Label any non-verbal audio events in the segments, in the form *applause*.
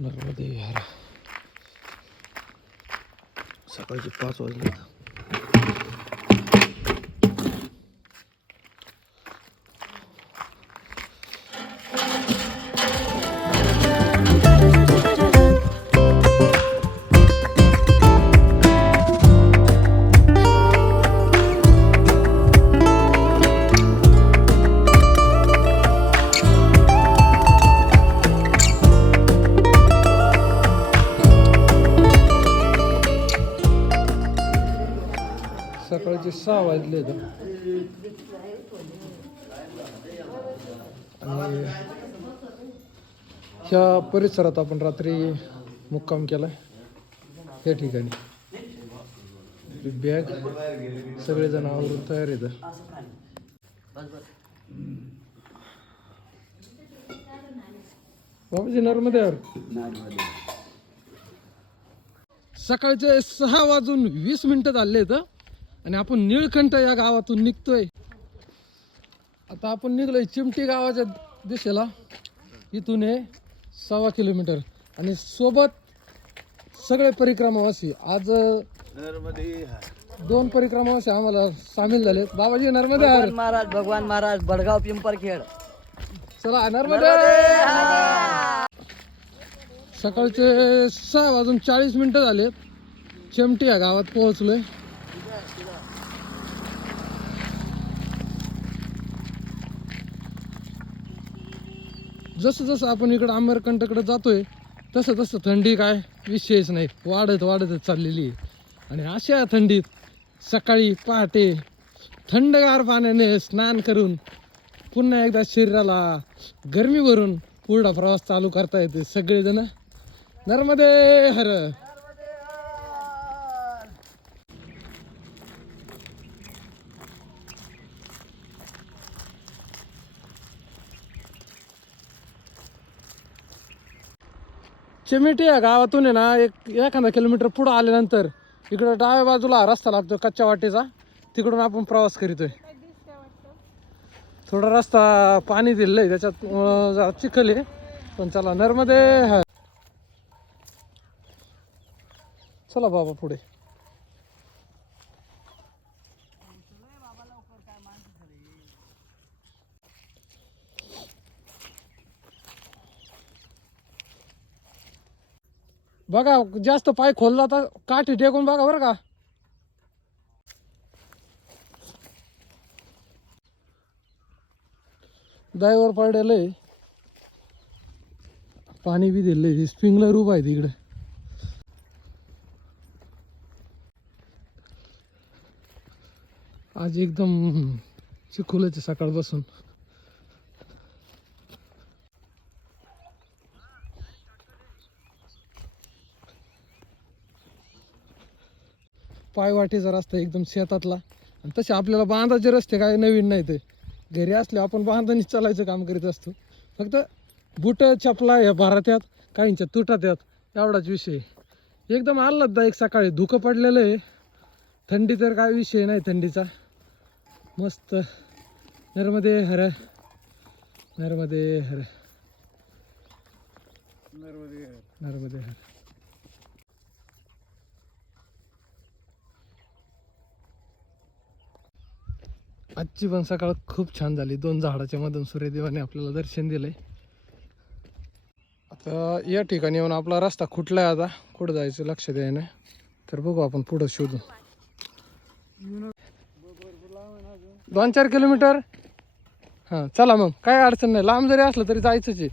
नर्मदे विहार. सकाळचे पाच वाजले. सहा वाजले आणि ह्या परिसरात आपण रात्री मुक्काम केला या ठिकाणी. बॅग सगळेजण आवरून तयार येतं बाबाजी नर्मदे यार सकाळचे सहा वाजून वीस मिनिटं झाले तर आणि आपण निळकंठ या गावातून निघतोय. आता आपण निघलोय चिमटी गावाच्या दिशेला. इथून आहे सव्वा किलोमीटर. आणि सोबत सगळे परिक्रमावासी. आज दोन परिक्रमावासी आम्हाला सामील झाले. बाबाजी नर्मदे हर. भगवान महाराज भगवान महाराज बडगाव पिंपरखेड चला नर्मदे सकाळचे सहा वाजून चाळीस मिनिटं झाले. चिमटी या गावात पोहोचलोय. जसं जसं आपण इकडं अमरकंटकडे जातोय तसं तसं थंडी काय विषयच नाही. वाढत वाढतच चाललेली आहे. आणि अशा थंडीत सकाळी पहाटे थंडगार पाण्याने स्नान करून पुन्हा एकदा शरीराला गरमीवरून भरून प्रवास चालू करता येते सगळेजण. नर्मदे हर! चिमिटी या गावातून आहे ना एक एखादा किलोमीटर पुढं आल्यानंतर इकडं डाव्या बाजूला रस्ता लागतो कच्च्या वाटेचा. तिकडून आपण प्रवास करीतोय. थोडा रस्ता पाणी दिलंय त्याच्यात जरा चिखल आहे. पण चला नर्मदे चला बाबा पुढे. बघा जास्त पाय खोलला तर काठी टेकून बघा बरं का. दायवर पडलेलं. आहे पाणी बी दिलंय स्प्रिंगलर उभा आहे तिकडे. आज एकदम चिखोलच आहे सकाळपासून पायवाटेचा रस्ता एकदम शेतातला. आणि तसे आपल्याला बांधाचे रस्ते काय नवीन नाही ते घरी असले आपण बांधाने चालायचं काम करीत असतो. फक्त बुट चपला या भारत्यात काहींच्या तुटात यात एवढाच विषय. एकदम आल्हाददायक सकाळी. धुकं पडलेलं आहे. थंडी तर काय विषय नाही थंडीचा. मस्त. नर्मदे हर. नर्मदे हर. नर्मदे हर. आजची पण सकाळ खूप छान झाली. दोन झाडाच्या मधून सूर्यदेवाने आपल्याला दर्शन दिलंय. आता या ठिकाणी येऊन आपला रस्ता कुठला आहे आता. कुठं जायचं लक्ष द्यायला तर बघू आपण पुढं शोधू दोन चार किलोमीटर? हां चला मग. काय अडचण नाही. लांब जरी असलं तरी जायचंच आहे.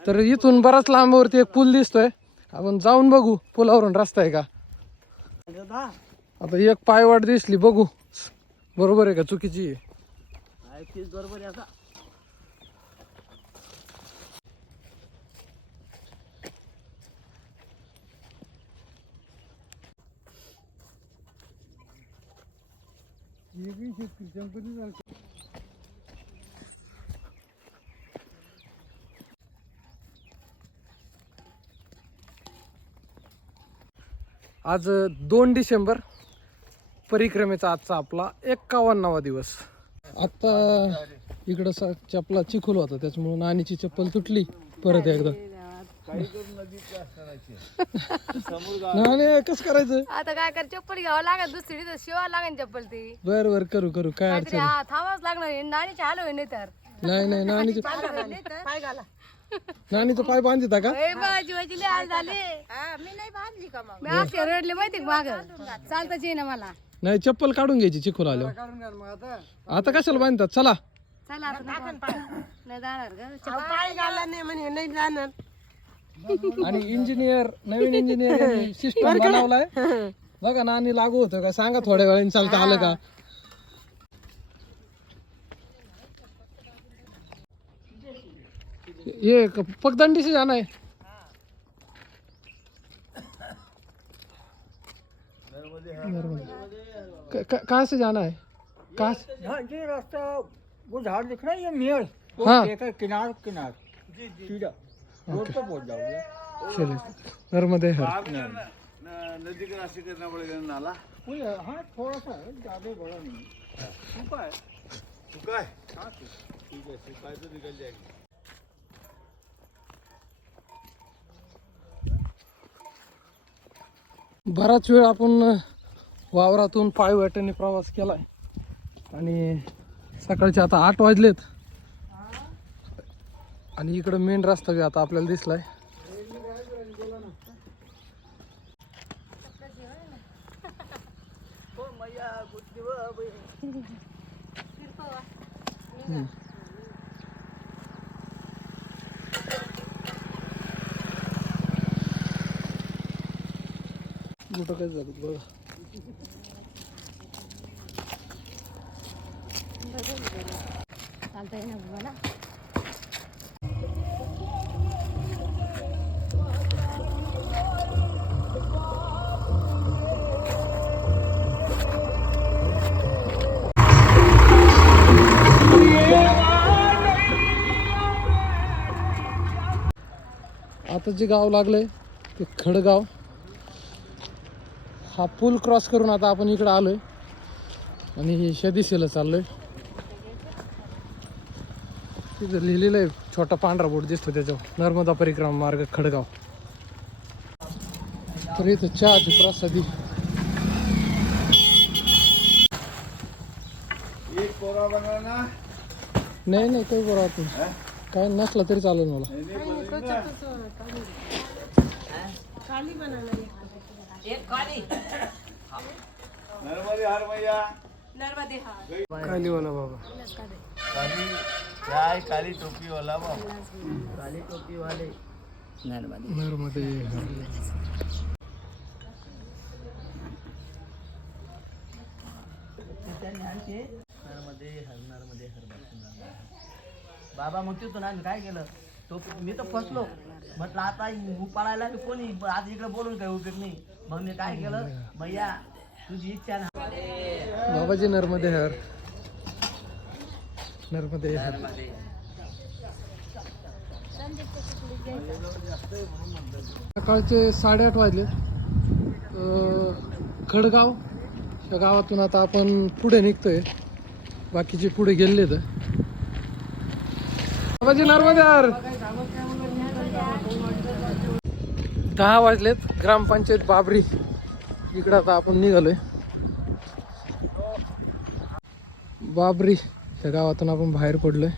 तर इथून बराच लांबवरती एक पूल दिसतोय. आपण जाऊन बघू. पुलावरून रस्ता आहे का? आता एक पायवाट दिसली बघू. बरोबर आहे का? चुकीची आहे. तीच बरोबर आहे आता. आज दोन डिसेंबर परिक्रमेचा आजचा आपला एक्कावन्नावा दिवस. आता इकडं सा चपला चिखल होता त्याच्यामुळे नानीची चप्पल तुटली परत एकदा. *laughs* नाणे कसं करायचं? आता काय कर चप्पल घ्यावं लागेल दुसरी तर शिवाय लागेल चप्पल ती. बर बर करू करू काय काहीतरी हा थांबाच लागणार आहे. नाणीची हाल होईल नाही तर नाही नाही नानीचे पाय घाला नानीचं पाय बांधिता का? ए बा जीवाची लय हाल झाले. मी नाही बांधली का मग? मी असे रडले माहिती माग? चालताच येईना मला. नाही चप्पल काढून घ्यायची चिखल आल्यावर. आता. कशाला बांधतात? चला. चला आता नको. नाही जाणार का पाय घाला नाही म्हणे नाही जाणार. *laughs* आणि इंजिनियर नवीन इंजिनियर सिस्टम बनवलाय. बघा नानी लागू होतं का? सांगा थोड्या वेळाने चालता आलं का? ये क- पगदंडी से जाना है. नर्मदा कहाँ से जाना है? कहाँ से? ये रास्ता वो झाड़ दिख रहा है ये मेड़। वो हाँ। देखा किनार किनार। सीधा। रोड पे पहुँच जाओगे। चलिए। नर्मदे हर। नदी का रास्ते करना पड़ेगा नाला। कोई हाँ थोड़ा सा है ज़्यादा बड़ा नहीं सुखा है? सुखा है? हाँ ठीक है। सुखा है तो निकल जाएगी। बराच वेळ आपण वावरातून पाय वाटेने प्रवास केलाय. आणि सकाळचे आता आठ वाजलेत. आणि इकडं मेन रस्ता बी आता आपल्याला दिसलाय. कुठं काय झालं? बघा चालतंय ना मला आता जे गाव लागलंय ते खडगाव. हा पूल क्रॉस करून आता आपण इकडं आलोय. आणि शदिसेला चाललोय. तिथं लिहिलेलं आहे छोटा पांढरा बोट दिसतो त्याच्यावर. नर्मदा परिक्रमा मार्ग खडगाव. तर इथं चहाची प्रसादी. एक कोरा बनवाना नाही नाही काही बरं आपण काय नसलं तरी चालेल मला. नर्मदे हर मैया काली वाला बाबा काली काय काली टोपी वाला बाबा काली टोपी वाले नर्मदे नर्मदे नर्मदे हर नर्मदे हर बाबा मग तू तुला काय केलं तो मी तर फसलो. म्हटलं आता उपाळायला मी कोणी आज इकडे बोलून काही उपयोग नाही. मग मी काय केलं? भैया तुझी इच्छा ना. बाबाजी नर्मदे हर. नर्मदे हर. सकाळचे साडेआठ वाजले. खडगाव या गावातून आता आपण पुढे निघतोय. बाकीचे पुढे गेले तर बाबाजी नर्मदे हर. दहा वाजलेत ग्रामपंचायत बाबरी. इकडं आता आपण निघालोय. बाबरी या गावातून आपण बाहेर पडलोय.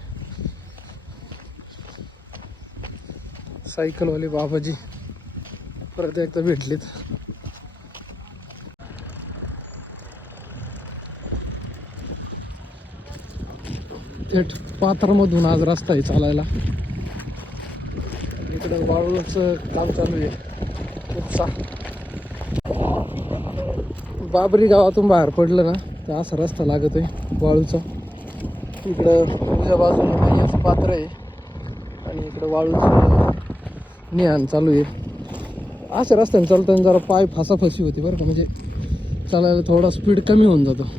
सायकलवाले बाबाजी परत एकदा भेटलेत. थेट पात्रामधून आज रस्ता आहे चालायला. इकडं वाळूचं काम चालू आहे. उपसा. बाबरी गावातून बाहेर पडलं ना तर असा रस्ता लागत आहे वाळूचा इकडं उजव्या बाजूला मैयाचं पात्र आहे. आणि इकडं वाळूचं निहान चालू आहे. अशा रस्त्याने चालताना जरा पाय फासाफासी होती बरं का. म्हणजे चालायला थोडा स्पीड कमी होऊन जातो.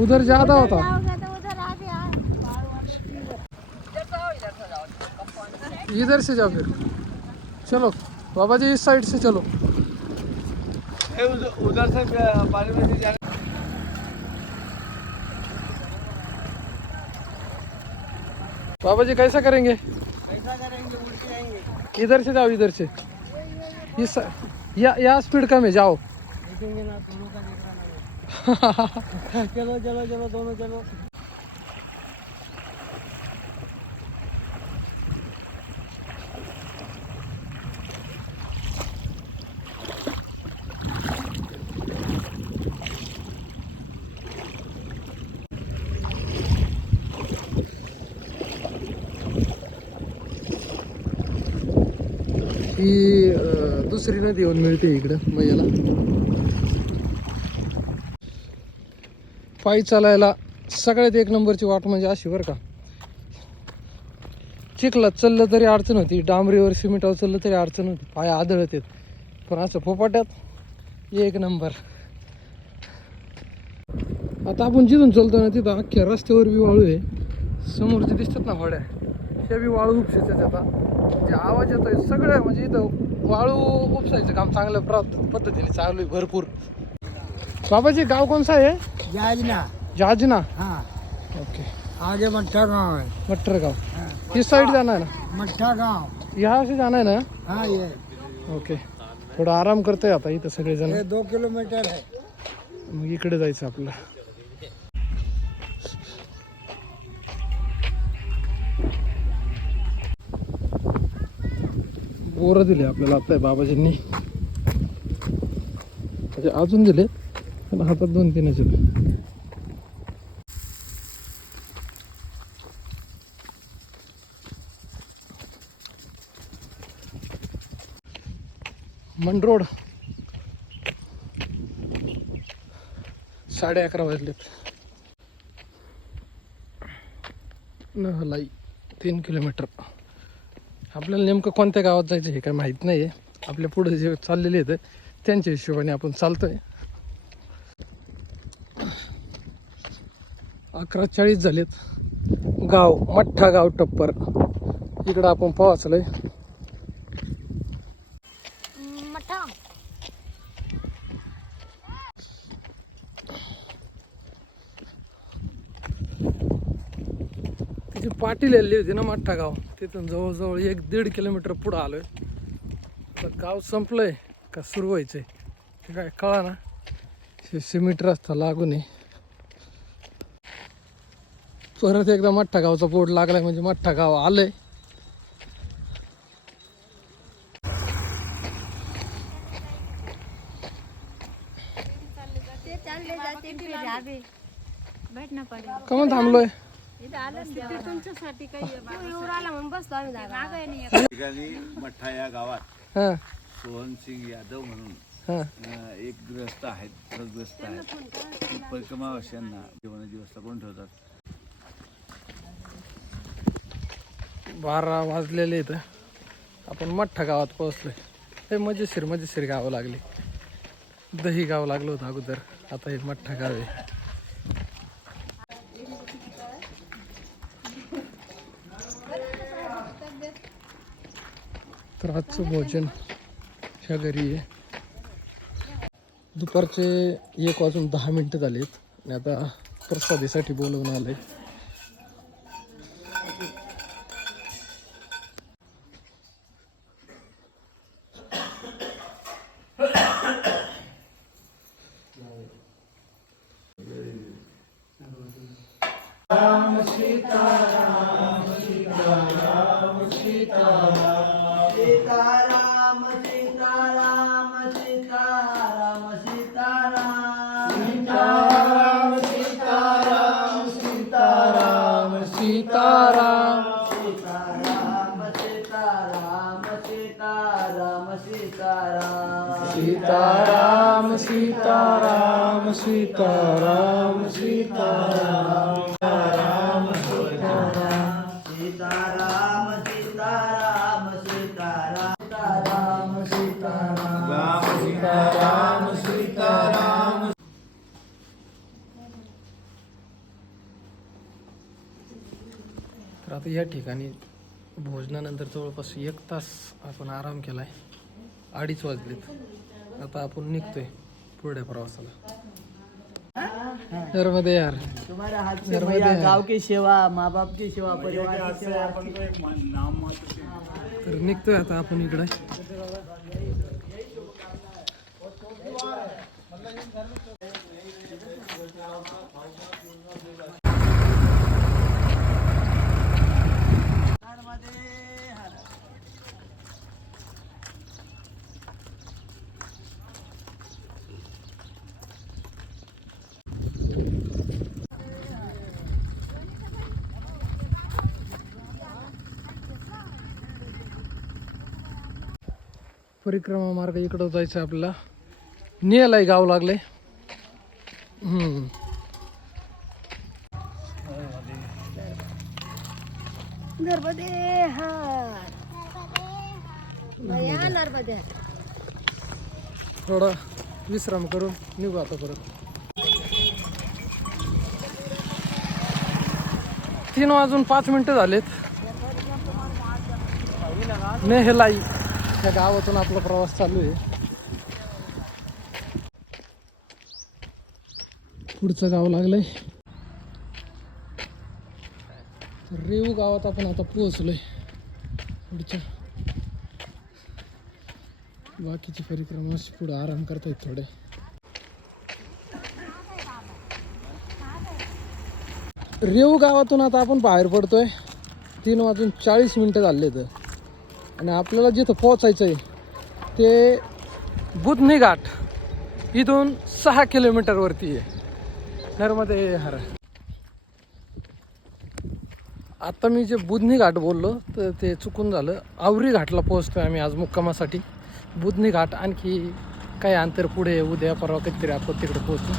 उधर ज़्यादा होता। इधर से जाओ फिर। चलो बाबा जी इस साइड से चलो। उधर से पानी में जाने। बाबा जी कैसा करेंगे? कैसा करेंगे उल्टी जाएँगे इधर से जाओ इधर से? इस या या स्पीड कम है जाओ। देखेंगे ना चलो चलो चलो दोनों चलो। ही दुसरी नदी येऊन मिळते इकडं मैयाला. पायी चालायला सगळ्यात एक नंबरची वाट म्हणजे अशी बरं का. चिखलात चाललं तरी अडचण होती डांबरीवर सिमेंटावर चाललं तरी अडचण होती पाय आदळत येत पण असं फोपाट्यात एक नंबर. आता आपण जिथून चालतो ना तिथं अख्ख्या रस्त्यावर बी वाळू आहे. समोरचे दिसतात ना होड्या. त्या बी वाळू उपसायच्या आता. जे आवाज येतोय सगळं म्हणजे इथं वाळू उपसायचं काम चांगल्या प्र- पद्धतीने चालू आहे भरपूर. बाबाजी गाव कोणसा आहे? जाजना जाजना हाँ. ओके. आगे मट्ठा गाँव है. मट्टर गाव इस साइड जाना है ना? मट्ठा गाँव यहाँ से जाना है ना? हाँ ये. ओके. थोडा आराम करतोय आता इथं सगळेजण. ये दो किलोमीटर है मग इकडे जायचं आपलं. बोरं दिले आपल्याला आता बाबाजींनी. म्हणजे अजून दिले पण हातात दोन तीनच आहेत. मंडरोड साडे अकरा वाजलेत. नहलाई तीन किलोमीटर. आपल्याला नेमकं कोणत्या गावात जायचं हे काय माहीत नाही आहे आपल्या पुढे जे चाललेले आहेत त्यांच्या हिशोबाने आपण चालतोय. अकरा चाळीस झालेत. गाव मठ्ठा गाव टप्पर. इकडं आपण पोहोचलोय. पाटील होती ना मठ्ठा गाव. तिथून जवळजवळ एक दीड किलोमीटर पुढं आलो आहे आता गाव संपलं आहे का सुरू व्हायचं आहे ते काय कळा ना. सिमेंट रस्ता लागून आहे. परत एकदा मठ्ठा गावचा बोर्ड लागलाय म्हणजे मठ्ठा गाव आलंय. कमन थांबलोय? काही आला म्हणून आम्ही जागा ठिकाणी मठ्ठा या गावात हां. सोहन सिंग यादव म्हणून हां. अं, एक ग्रस्त आहेत ग्रस्त आहेत. ती परिक्रमावासियांना जेवणाची व्यवस्था करून ठेवतात. बारा वाजलेले इथं. आपण मठ्ठा गावात पोहोचलोय. हे मजेशीर मजेशीर गावं लागली. दही गाव लागलं होतं अगोदर. आता हे मठ्ठा गाव आहे. तर आजचं भोजन ह्या घरी आहे. दुपारचे एक वाजून दहा मिनटं झालीत आणि आता प्रसादीसाठी बोलवून आलंय. सीता सीताराम सीताराम सीताराम सीताराम राम सीताराम सीताराम सीताराम सीताराम सीताराम तर आता या ठिकाणी भोजनानंतर जवळपास एक तास आपण आराम केला आहे अडीच वाजलेत. आता आपण निघतोय पुढल्या प्रवासाला. नर्मदे यार. तुम्हारे हाथ से नर्मदे भैया। गांव की सेवा माँ बाप की सेवा परिवार की सेवा तर निघतोय आता आपण इकडे. परिक्रमा मार्ग इकडं जायचं आपल्याला. नियालाही गाव लागले हम्म. थोडा विश्राम करून निघू आता परत. तीन वाजून पाच मिनिटं झालेत. नेहलाई. या गावातून आपला प्रवास चालू आहे. पुढचं गाव लागलंय. रेऊ गावात आपण आता पोहोचलोय. पुढच्या बाकीची परिक्रमा अशी पुढे आराम करतायत थोडे. रेऊ गावातून आता आपण बाहेर पडतोय. तीन वाजून चाळीस मिनटं झाले तर आणि आपल्याला जिथं पोहोचायचं आहे ते बुधनी घाट इथून सहा किलोमीटरवरती आहे. नर्मदे हर. आत्ता मी जे बुधनी घाट बोललो तर ते चुकून झालं. आवरी घाटला पोहोचतोय आम्ही आज मुक्कामासाठी. बुधनी घाट आणखी काही अंतर पुढे उद्या परवा कधीतरी आपण तिकडे पोहोचू.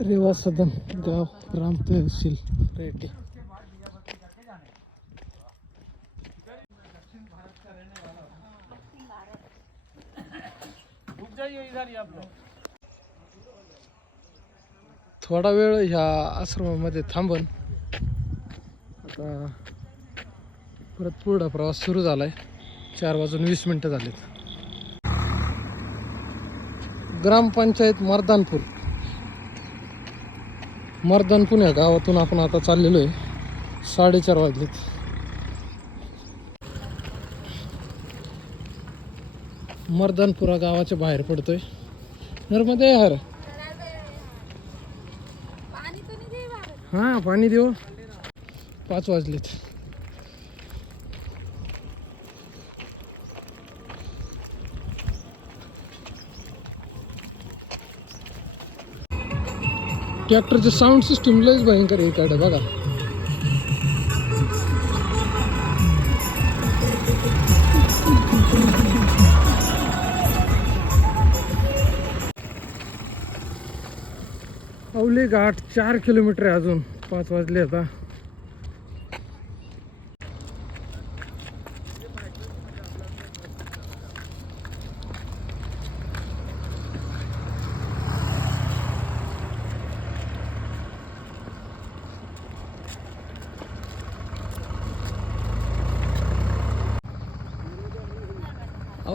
रेवा सदन गाव ग्राम तहसील. रेटी थोडा वेळ ह्या आश्रमामध्ये थांबन. आता परत पुढा प्रवास सुरू झालाय. चार वाजून वीस मिनटं झालेत. ग्रामपंचायत मर्दानपूर. मर्दानपूर या गावातून आपण आता चाललेलो आहे. साडेचार वाजलेत. मर्दानपुरा गावाच्या बाहेर पडतोय. नर्मदे हर. हां पाणी देऊ. पाच वाजलेत. ट्रॅक्टरचं साऊंड सिस्टीम लयच भयंकर आहे इकडे बघा. अवले घाट चार किलोमीटर आहे अजून. पाच वाजले आता.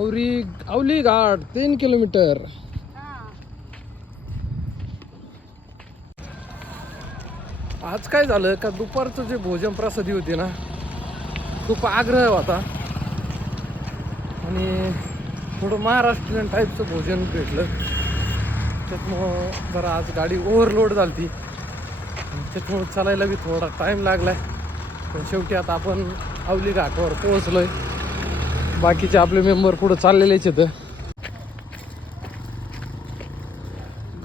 आवरी आवली घाट तीन किलोमीटर. आज काय झालं? का दुपारचं जे भोजन प्रसादी होती ना खूप आग्रह होता. आणि थोडं महाराष्ट्रीयन टाईपचं भोजन भेटलं. त्याच्यामुळं जरा आज गाडी ओव्हरलोड झाली त्याच्यामुळं चालायला बी थोडा टाईम लागलाय. पण शेवटी आता आपण आवली घाटावर पोहोचलोय. बाकीचे आपले मेंबर पुढे चाललेलेच आहेत.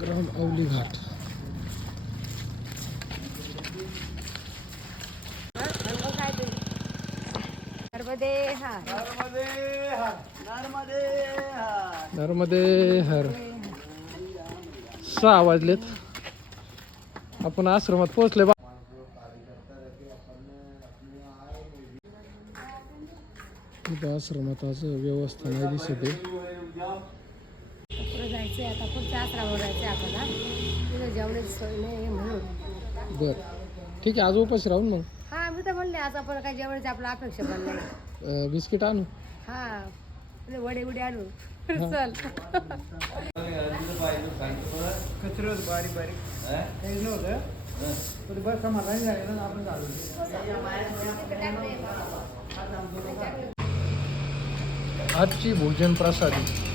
ग्राम आवली घाट. नर्मदे हार नर्मदे नर्मदे हार. नर्मदे हर. सहा वाजलेत. आपण आश्रमात पोहोचले. बा इथं आश्रमात आज व्यवस्था नाही दिसत आहे. पुढे जायचंय आता पुढच्या आश्रमावर आपल्याला. तिथं जेवणाची सोय नाही आहे म्हणून. बर. ठीक आहे आज उपाशी राहून मग. हा मी तर म्हणले आज आपण काय जेवणाची आपला अपेक्षा पण नाही. बिस्किट आणू? हा आपले वडे उडे आणू. चल. कचरं बारीक बारीक. काही नव्हतं पण बस समाधानी झालं ना आपण झालो आजची भोजन प्रसादी.